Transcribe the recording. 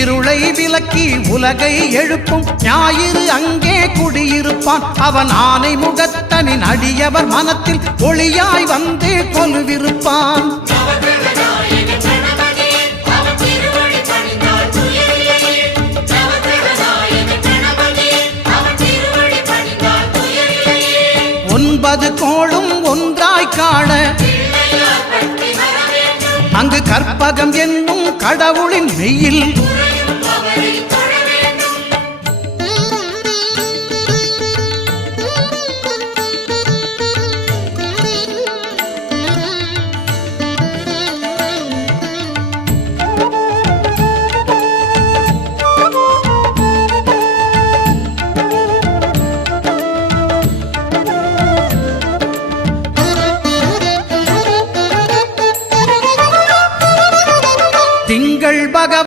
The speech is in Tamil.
இருளை விலக்கி உலகை எழுப்பும் ஞாயிறு அங்கே குடியிருப்பான். அவன் ஆனை முகத்தனின் அடியவர் மனத்தில் ஒளியாய் வந்து கொலுவிருப்பான். ஒன்பது கோளும் ஒன்றாய் காண அங்கு கற்பகம் என்னும் கடவுளின் மெய்ய